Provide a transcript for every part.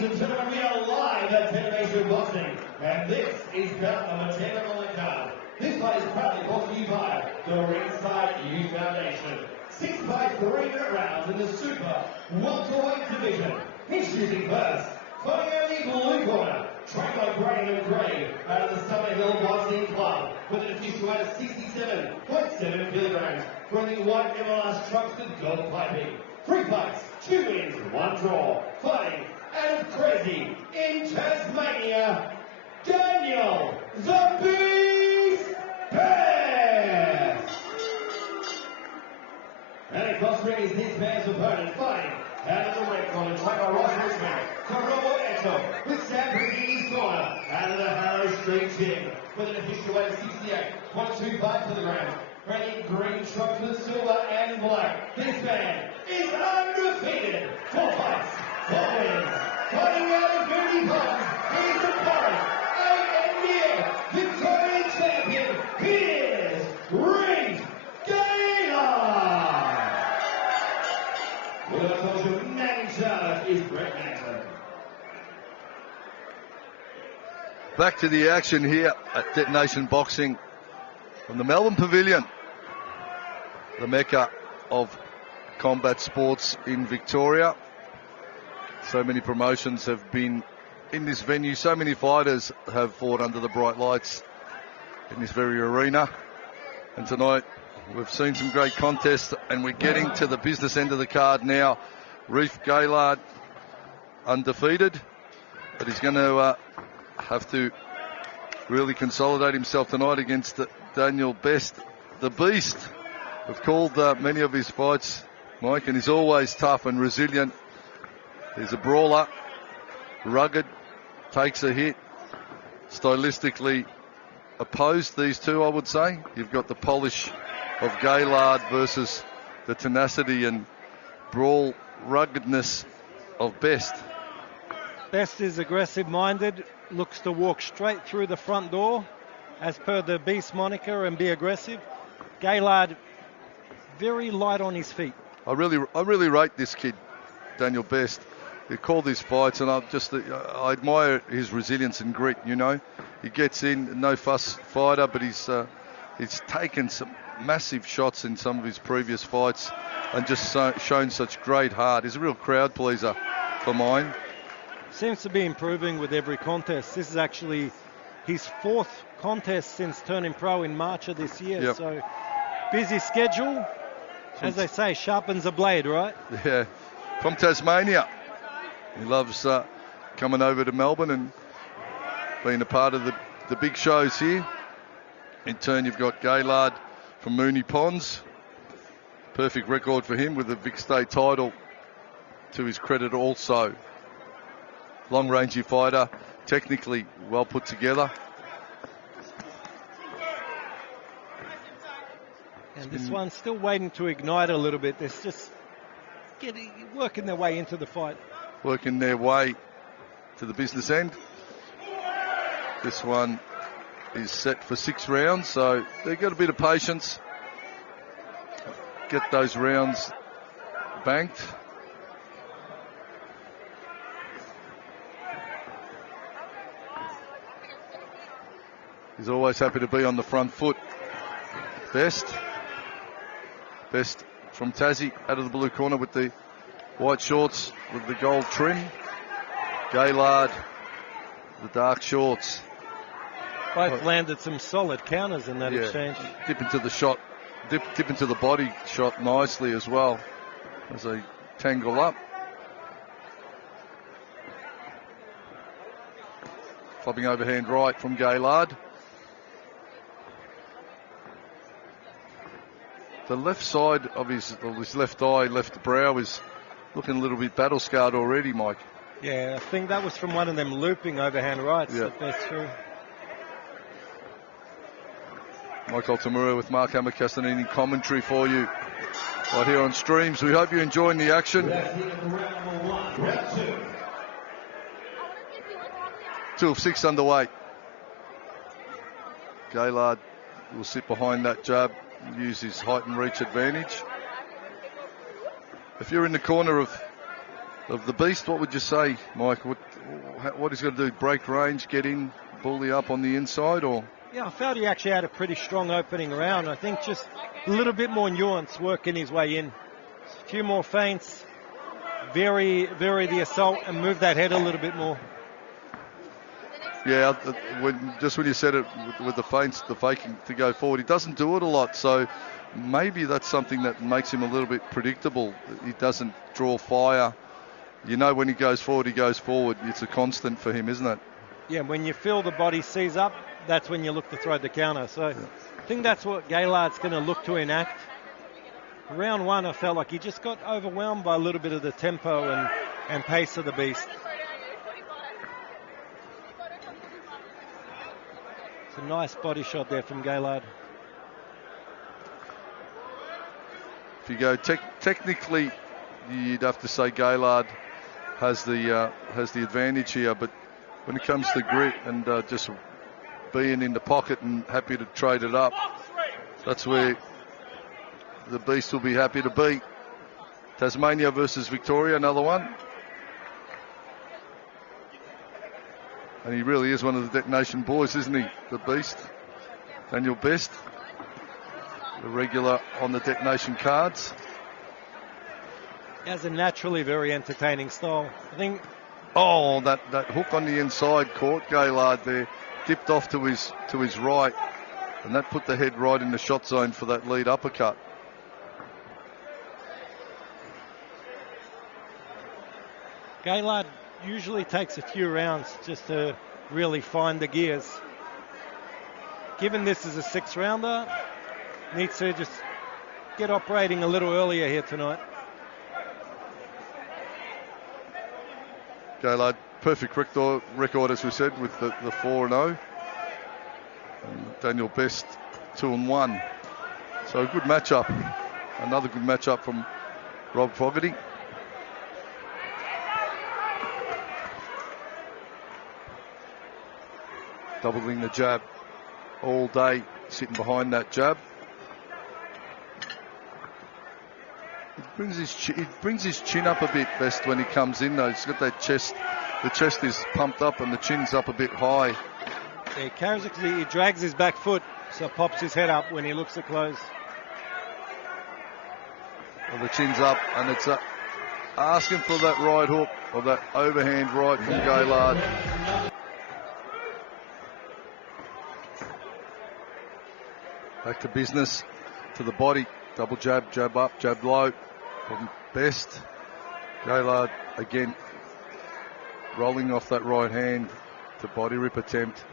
Ladies and gentlemen, we are live at Detonation Boxing, and this is bout number 10 on the card. This fight is proudly brought to you by the Ringside Youth Foundation. 6 by 3-minute rounds in the super welterweight division. Introducing first, fighting out the blue corner, trained by Brandon Gray out of the Summer Hill Boxing Club, with an official weight of 67.7 kilograms, bringing white MLS trunks to gold piping. 3 fights, 2 wins, 1 draw. Fighting out of Crazy in Tasmania, Daniel the Beast Best. And across ring is this man's opponent, fighting out of the red corner, trained by Ross Richmond, Corobo Echo, with Sam Bridges in his corner, out of the Harrow Street Gym, with an official weight of 68.25 kilograms. Bringing green trunks with silver and black. This man is undefeated. 4 fights, 4 wins. Fighting out of Mooney Ponds, he's the current ANBF Victorian champion. He is Reef Gaylard. With our coach of man in charge is Brett Manson. Back to the action here at Detonation Boxing from the Melbourne Pavilion, the mecca of combat sports in Victoria. So many promotions have been in this venue. So many fighters have fought under the bright lights in this very arena. And tonight we've seen some great contests, and we're getting to the business end of the card now. Reef Gaylard undefeated, but he's going to have to really consolidate himself tonight against Daniel Best, the Beast. We've called many of his fights, Mike, and he's always tough and resilient. He's a brawler, rugged, takes a hit, stylistically opposed, these two, I would say. You've got the polish of Gaylard versus the tenacity and brawl ruggedness of Best. Best is aggressive-minded, looks to walk straight through the front door, as per the Beast moniker, and be aggressive. Gaylard, very light on his feet. I really rate this kid, Daniel Best. He called these fights, and I admire his resilience and grit. You know, he gets in, no fuss fighter, but he's taken some massive shots in some of his previous fights, and just shown such great heart. He's a real crowd pleaser for mine. Seems to be improving with every contest. This is actually his 4th contest since turning pro in March of this year. Yep. So busy schedule. As they say, sharpens a blade, right? Yeah, from Tasmania. He loves coming over to Melbourne and being a part of the big shows here. In turn, you've got Gaylard from Mooney Ponds. Perfect record for him with the Vic State title to his credit also. Long-rangey fighter, technically well put together. And this one's still waiting to ignite a little bit. There's just working their way into the fight. Working their way to the business end. This one is set for 6 rounds, so they've got a bit of patience. Get those rounds banked. He's always happy to be on the front foot. Best from Tassie, out of the blue corner with the white shorts with the gold trim. Gaylard, the dark shorts. Both landed some solid counters in that exchange. Dip into the shot, dip into the body shot nicely as well as they tangle up. Clubbing overhand right from Gaylard. The left side of his left eye, left brow is looking a little bit battle scarred already, Mike. Yeah, I think that was from one of them looping overhand rights. Yeah. That's true. Michael Tamura with Mark Amacastanini commentary for you right here on Streams. We hope you're enjoying the action. 2 of 6 underway. Gaylard will sit behind that jab, use his height and reach advantage. If you're in the corner of of the beast, what would you say, Mike? What he's got to do? Break range, get in, bully up on the inside, or? Yeah, I felt he actually had a pretty strong opening round. I think just a little bit more nuance working his way in. A few more feints, vary the assault and move that head a little bit more. Yeah, when you said it with the feints, the faking to go forward, he doesn't do it a lot, so maybe that's something that makes him a little bit predictable. He doesn't draw fire. You know, when he goes forward, he goes forward. It's a constant for him, isn't it? Yeah, when you feel the body seize up, that's when you look to throw the counter. So I think that's what Gaylard's going to look to enact. Round one, I felt like he just got overwhelmed by a little bit of the tempo and pace of the beast. It's a nice body shot there from Gaylard. If you go technically, you'd have to say Gaylard has the advantage here, but when it comes to grit and just being in the pocket and happy to trade it up, that's where the beast will be happy to be. Tasmania versus Victoria, another one. And he really is one of the Detonation boys, isn't he? The beast. Daniel Best, the regular on the Detonation cards. He has a naturally very entertaining style. I think. Oh, that hook on the inside caught Gaylard there, dipped off to his right, and that put the head right in the shot zone for that lead uppercut. Gaylard usually takes a few rounds just to really find the gears. Given this is a 6-rounder, needs to just get operating a little earlier here tonight. Gaylard, perfect record, as we said, with the 4-0. And Daniel Best, 2-1. So a good matchup. Another good matchup from Rob Fogarty. Doubling the jab all day, sitting behind that jab. It brings his chin up a bit, Best, when he comes in, though. He's got that chest. The chest is pumped up and the chin's up a bit high. Yeah, he carries it because he drags his back foot, so pops his head up when he looks to close. Well, the chin's up, and it's asking for that right hook, or that overhand right from Gaylard. Back to business, to the body. Double jab, jab up, jab low from Best. Gaylard again rolling off that right hand to body rip attempt.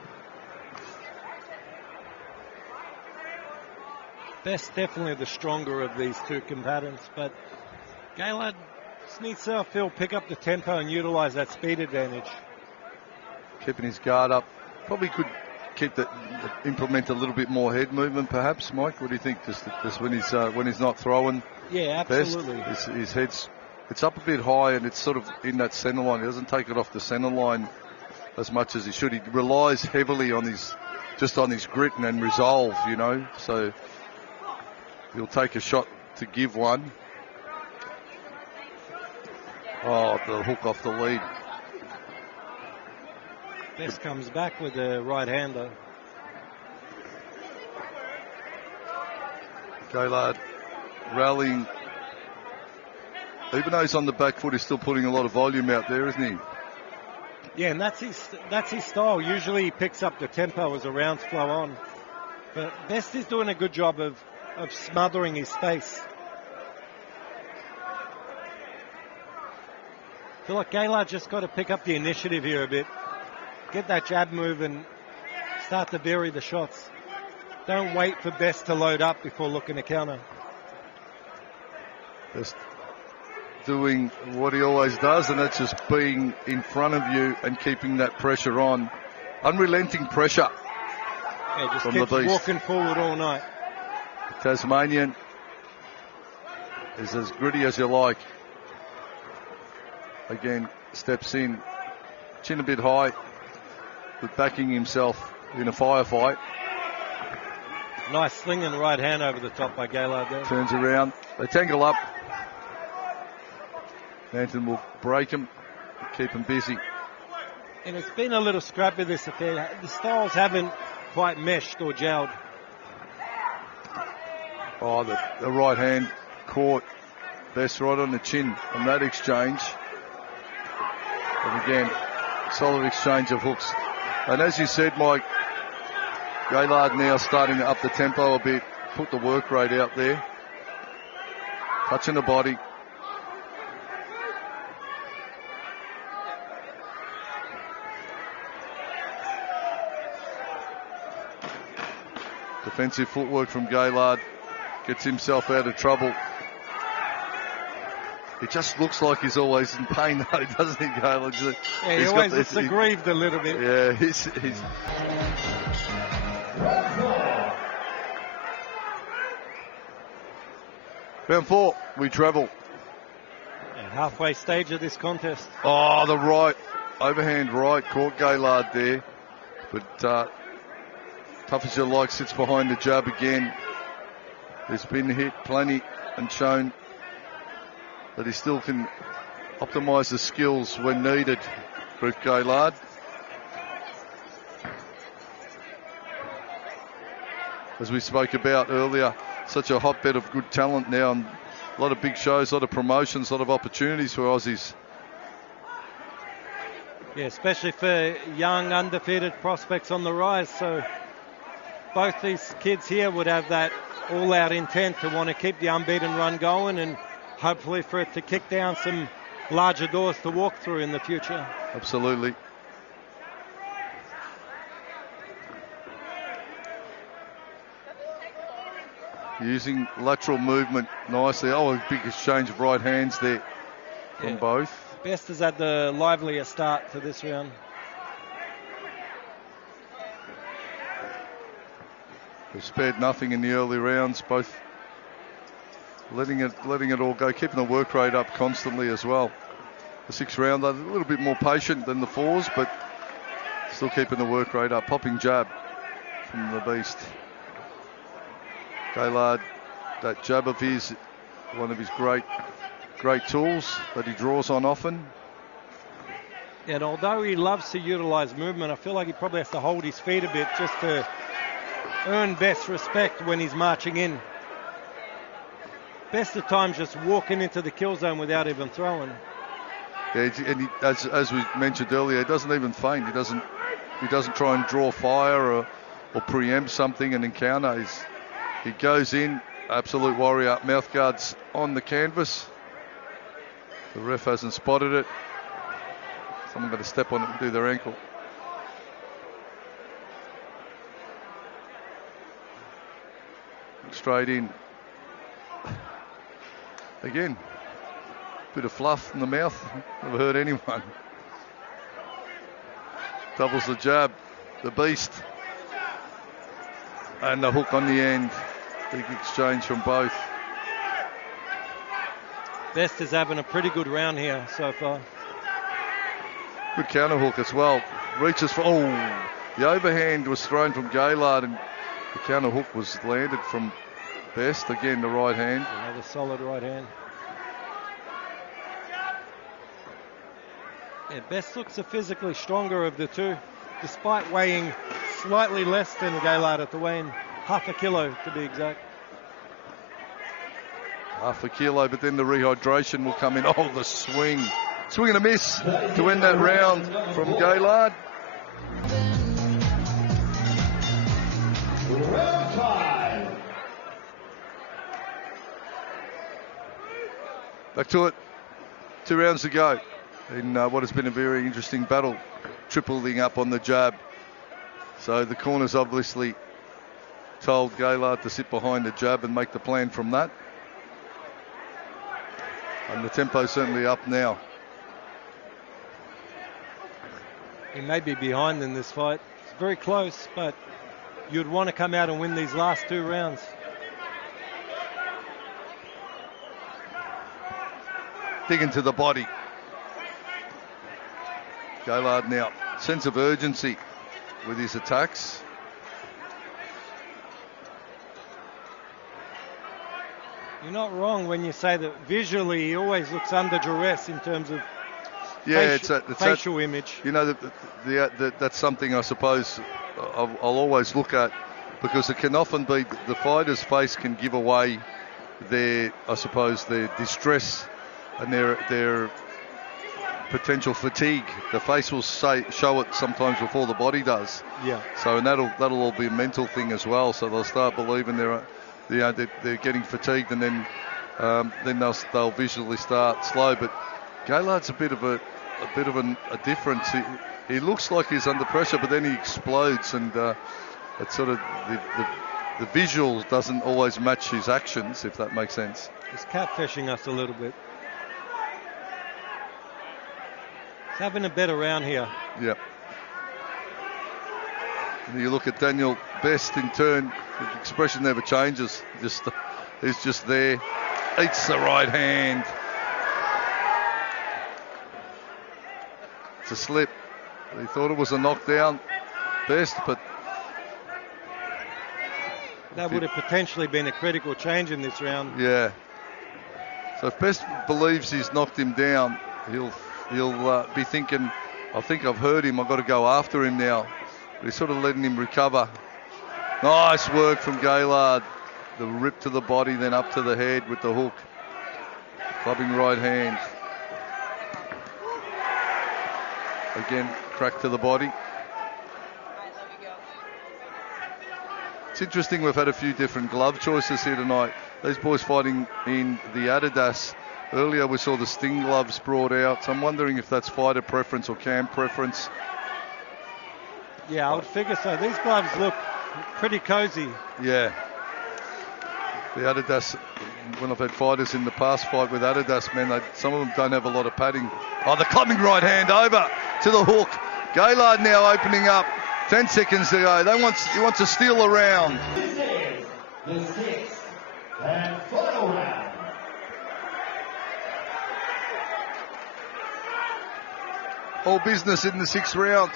Best definitely the stronger of these two combatants, but Gaylard just needs to pick up the tempo and utilize that speed advantage. Keeping his guard up. Probably could implement a little bit more head movement, perhaps, Mike. What do you think? Just when he's not throwing. Yeah, absolutely. Best, his head's up a bit high, and it's sort of in that center line. He doesn't take it off the center line as much as he should. He relies heavily on his grit and resolve, you know. So he'll take a shot to give one. Oh, the hook off the lead. Best comes back with the right hander. Gaylard rallying. Even though he's on the back foot, he's still putting a lot of volume out there, isn't he? Yeah, and that's his style. Usually he picks up the tempo as the rounds flow on. But Best is doing a good job of smothering his space. I feel like Gaylard just got to pick up the initiative here a bit. Get that jab move and start to vary the shots. Don't wait for Best to load up before looking to counter. Just doing what he always does, and that's just being in front of you and keeping that pressure on. Unrelenting pressure. Yeah, just from keeps the beast. Walking forward all night. Tasmanian is as gritty as you like. Again, steps in, chin a bit high, but backing himself in a firefight. Nice slinging right hand over the top by Gaylard there. Turns around, they tangle up. Manton will break him, keep him busy. And it's been a little scrappy, this affair. The styles haven't quite meshed or gelled. Oh, the right hand caught Best right on the chin on that exchange. And again, solid exchange of hooks. And as you said, Mike, Gaylard now starting to up the tempo a bit, put the work rate out there. Touching the body. Defensive footwork from Gaylard. Gets himself out of trouble. It just looks like he's always in pain though, doesn't he, Gaylard? Yeah, he always looks aggrieved a little bit. Yeah, he's round 4, we travel. And halfway stage of this contest. Oh, the right, overhand right, caught Gaylard there. But tough as you like, sits behind the jab again. He's been hit plenty and shown that he still can optimise the skills when needed, Reef Gaylard. As we spoke about earlier, such a hotbed of good talent now, and a lot of big shows, a lot of promotions, a lot of opportunities for Aussies. Yeah, especially for young, undefeated prospects on the rise. So both these kids here would have that all-out intent to want to keep the unbeaten run going, and hopefully for it to kick down some larger doors to walk through in the future. Absolutely. Using lateral movement nicely. Oh, a big exchange of right hands there from both. Best has had the livelier start to this round. They've spared nothing in the early rounds, both letting it all go, keeping the work rate up constantly as well. The 6th round, they're a little bit more patient than the 4s, but still keeping the work rate up. Popping jab from the beast. Gaylard, that jab of his, one of his great tools that he draws on often. And although he loves to utilise movement, I feel like he probably has to hold his feet a bit just to earn Best's respect when he's marching in. Best of times just walking into the kill zone without even throwing. Yeah, and as we mentioned earlier, he doesn't even feint. He doesn't try and draw fire or preempt something and encounter. He goes in, absolute warrior. Mouth guards on the canvas. The ref hasn't spotted it. Someone got to step on it and do their ankle. Straight in. Again, bit of fluff in the mouth. Never hurt anyone. Doubles the jab. The beast. And the hook on the end. Big exchange from both. Best is having a pretty good round here so far. Good counter hook as well. Reaches for, the overhand was thrown from Gaylard and the counter hook was landed from Best. Again, the right hand. Another solid right hand. Yeah, Best looks the physically stronger of the two, despite weighing slightly less than Gaylard at the weigh-in. Half a kilo to be exact. Half a kilo, but then the rehydration will come in. Oh, the swing. Swing and a miss to end that round from Gaylard. Round 5. Back to it. 2 rounds to go in what has been a very interesting battle. Tripling up on the jab. So the corners obviously told Gaylard to sit behind the jab and make the plan from that. And the tempo's certainly up now. He may be behind in this fight. It's very close, but you'd want to come out and win these last 2 rounds. Dig into the body. Gaylard now, sense of urgency with his attacks. You're not wrong when you say that visually he always looks under duress in terms of facial image. You know, that's something I suppose I'll always look at, because it can often be the fighter's face can give away their distress and their potential fatigue. The face will show it sometimes before the body does. Yeah. So, and that'll all be a mental thing as well. So they'll start believing they're getting fatigued, and then they'll visually start slow. But Gaylard's a bit of a difference. He looks like he's under pressure, but then he explodes, and it's sort of the visual doesn't always match his actions, if that makes sense. He's catfishing us a little bit. He's having a better round here. Yeah. And you look at Daniel Best in turn, the expression never changes. He's just there. Eats the right hand. It's a slip. He thought it was a knockdown, Best, but that would have potentially been a critical change in this round. Yeah. So if Best believes he's knocked him down, he'll be thinking, I think I've hurt him, I've got to go after him now. But he's sort of letting him recover. Nice work from Gaylard. The rip to the body, then up to the head with the hook. Clubbing right hand. Again, crack to the body. It's interesting, we've had a few different glove choices here tonight. These boys fighting in the Adidas. Earlier we saw the Sting gloves brought out, so I'm wondering if that's fighter preference or cam preference. Yeah, I would figure so. These gloves look pretty cozy. Yeah. The Adidas, when I've had fighters in the past fight with Adidas, man, some of them don't have a lot of padding. Oh, the clubbing right hand over to the hook. Gaylard now opening up. 10 seconds to go. He wants to steal a round. This is the sixth and final round. All business in the sixth round.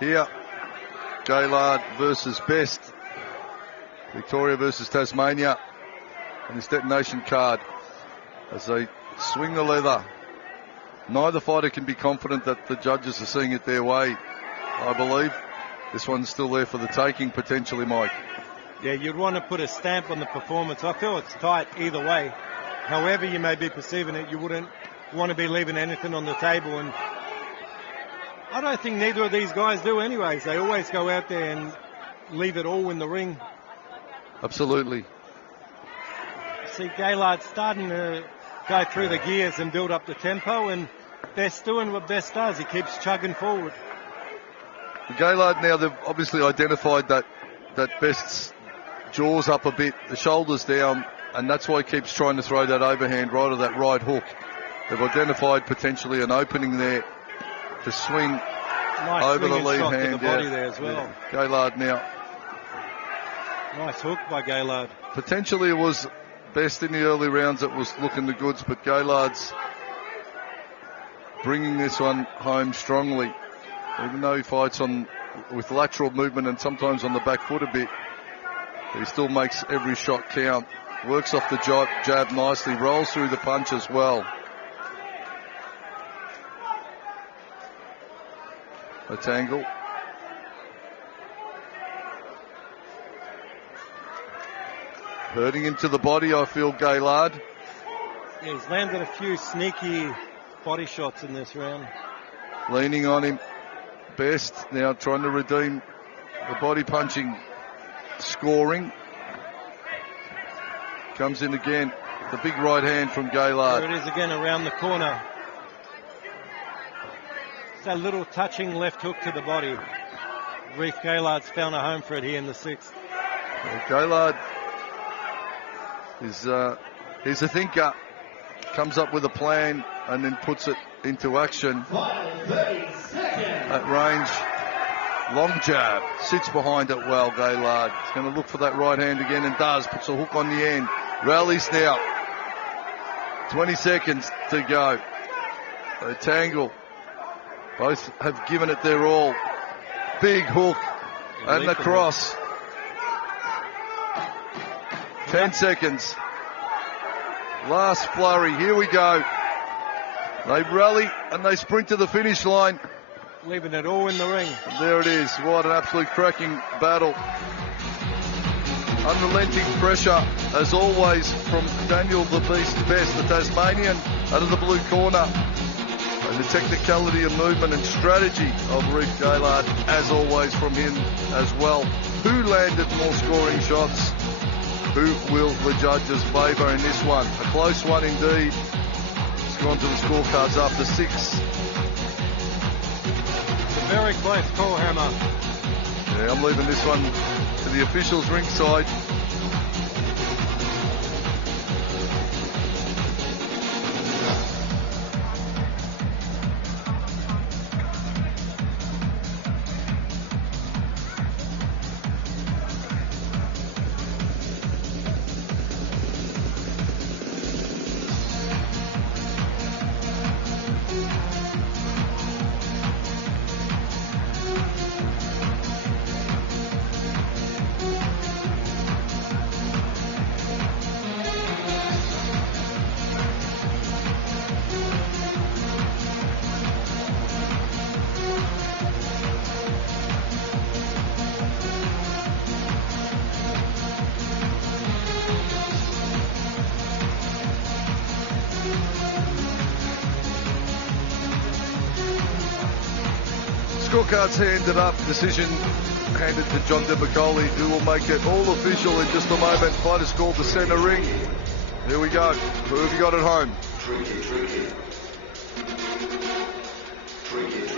Here, Gaylard versus Best. Victoria versus Tasmania on this Detonation card as they swing the leather. Neither fighter can be confident that the judges are seeing it their way, I believe. This one's still there for the taking, potentially, Mike. Yeah, you'd want to put a stamp on the performance. I feel it's tight either way. However you may be perceiving it, you wouldn't want to be leaving anything on the table. And I don't think neither of these guys do anyways. They always go out there and leave it all in the ring. Absolutely. See Gaylard starting to go through the gears and build up the tempo, and Best doing what Best does. He keeps chugging forward. Gaylard now, they've obviously identified that Best's jaws up a bit, the shoulders down, and that's why he keeps trying to throw that overhand right of that right hook. They've identified potentially an opening there to swing nice over the lead shot hand. to the body there as well. Yeah. Gaylard now. Nice hook by Gaylard. Potentially it was Best in the early rounds that was looking the goods, but Gaylard's bringing this one home strongly. Even though he fights with lateral movement and sometimes on the back foot a bit, he still makes every shot count. Works off the jab nicely, rolls through the punch as well. That's angle. Hurting into the body, I feel, Gaylard. Yeah, he's landed a few sneaky body shots in this round. Leaning on him. Best now trying to redeem the body punching scoring. Comes in again. The big right hand from Gaylard. There it is again around the corner. It's a little touching left hook to the body. Reef Gaylard's found a home for it here in the sixth. Well, Gaylard is he's a thinker. Comes up with a plan and then puts it into action. At range, long jab, sits behind it well, Gaylard. He's going to look for that right hand again and does. Puts a hook on the end. Rallies now. 20 seconds to go. They tangle. Both have given it their all. Big hook and the cross. 10 seconds. Last flurry, here we go. They rally and they sprint to the finish line. Leaving it all in the ring. And there it is. What an absolute cracking battle. Unrelenting pressure, as always, from Daniel the Beast Best, the Tasmanian, out of the blue corner. And the technicality and movement and strategy of Reef Gaylard, as always, from him as well. Who landed more scoring shots? Who will the judges favour in this one? A close one indeed. It's gone to the scorecards after 6. It's a very close call, Hammer. Yeah, I'm leaving this one to the officials ringside. Scorecards handed up, decision handed to John DeMacoli, who will make it all official in just a moment. Fighters called to centre ring. Here we go. Who have you got at home? Tricky. Ladies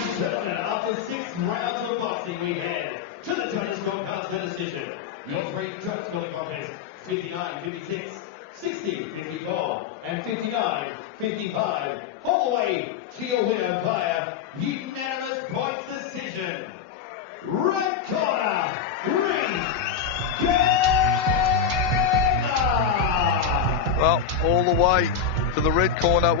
and gentlemen, after 6 rounds of boxing, we head to the judges' scorecards for decision. Your 3 judges scoring contests: 59-56, 60-54, and 59-55. All the way to your winner via unanimous points decision. Red corner, Reef Gaylard. Well, all the way to the red corner.